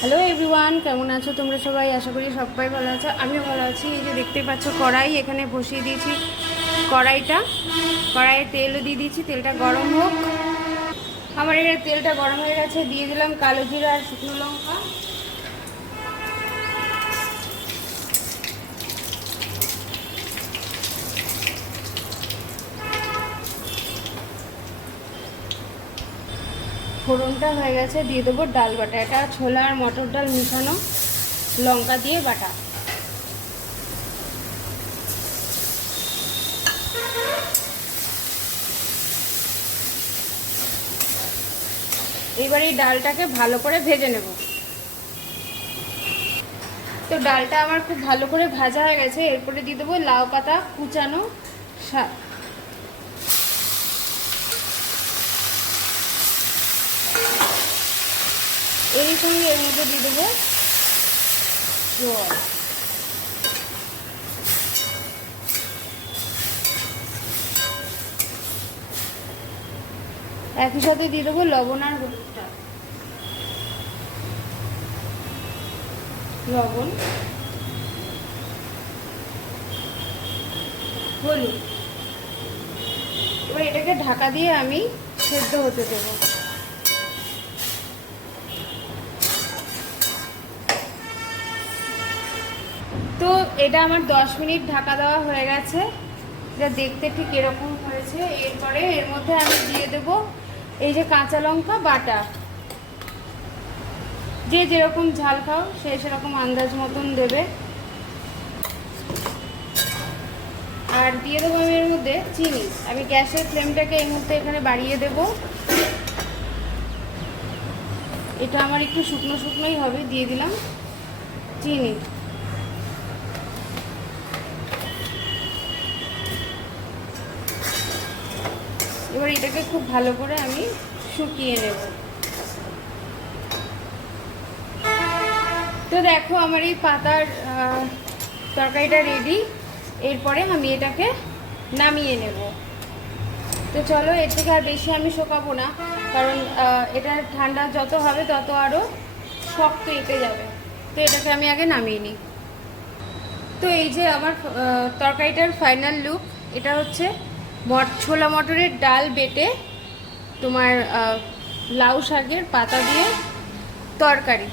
Hello everyone, কেমন আছো তোমরা সবাই? আশা করি সবাই ভালো আছো, আমিও ভালো আছি। এই যে দেখতে পাচ্ছ কড়াই এখানে বসিয়ে দিয়েছি। কড়াইয়ে তেলও দিয়ে দিয়েছি, তেলটা গরম হোক। আমার এখানে তেলটা গরম হয়ে গেছে, দিয়ে দিলাম কালো জিরা আর শুকনো লঙ্কা। ফোড়নটা হয়ে গেছে, দিয়ে দেবো ডাল বাটা। এটা ছোলা আর মটর ডাল মিশানো, লঙ্কা দিয়ে বাটা। এবার এই ডালটাকে ভালো করে ভেজে নেব। তো ডালটা আমার খুব ভালো করে ভাজা হয়ে গেছে। এরপরে দিয়ে দেবো লাউ পাতা কুচানো শাক। এর সঙ্গে এর মধ্যে দিয়ে দেবো জল। একই সাথে দিয়ে দেবো লবণ আর হলুদটা। লবণ, হলুদ। এবার এটাকে ঢাকা দিয়ে আমি সেদ্ধ হতে দেব। তো এটা আমার 10 মিনিট ঢাকা দেওয়া হয়ে গেছে। এটা দেখতে ঠিক এরকম হয়েছে। এরপরে এর মধ্যে আমি দিয়ে দেব এই যে কাঁচা লঙ্কা বাটা। যে যেরকম ঝাল খাও সে সেরকম আন্দাজ মতন দেবে। আর দিয়ে দেবো আমি এর মধ্যে চিনি। আমি গ্যাসের ফ্লেমটাকে এই মুহূর্তে এখানে বাড়িয়ে দেব। এটা আমার একটু শুকনো শুকনোই হবে। দিয়ে দিলাম চিনি। এবার এটাকে খুব ভালো করে আমি শুকিয়ে নেব। তো দেখো আমার এই পাতার তরকারিটা রেডি। এরপরে আমি এটাকে নামিয়ে নেব। তো চলো, এর থেকে আর বেশি আমি শোকাবো না, কারণ এটা ঠান্ডা যত হবে তত আরও শক্ত এঁটে যাবে। তো এটাকে আমি আগে নামিয়ে নিই। তো এই যে আমার তরকারিটার ফাইনাল লুক। এটা হচ্ছে ছোলা মটরের ডাল বেটে তোমার লাউ শাকের পাতা দিয়ে তরকারি।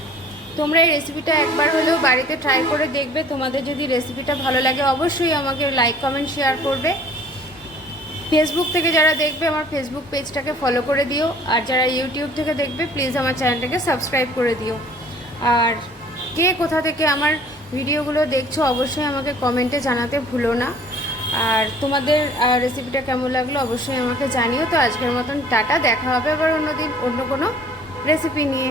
তোমরা এই রেসিপিটা একবার হলেও বাড়িতে ট্রাই করে দেখবে। তোমাদের যদি রেসিপিটা ভালো লাগে অবশ্যই আমাকে লাইক কমেন্ট শেয়ার করবে। ফেসবুক থেকে যারা দেখবে আমার ফেসবুক পেজটাকে ফলো করে দিও। আর যারা ইউটিউব থেকে দেখবে প্লিজ আমার চ্যানেলটাকে সাবস্ক্রাইব করে দিও। আর কে কোথা থেকে আমার ভিডিওগুলো দেখছো অবশ্যই আমাকে কমেন্টে জানাতে ভুলো না। আর তোমাদের রেসিপিটা কেমন লাগলো অবশ্যই আমাকে জানিও। তো আজকের মতন টাটা, দেখা হবে আবার অন্যদিন অন্য কোনো রেসিপি নিয়ে।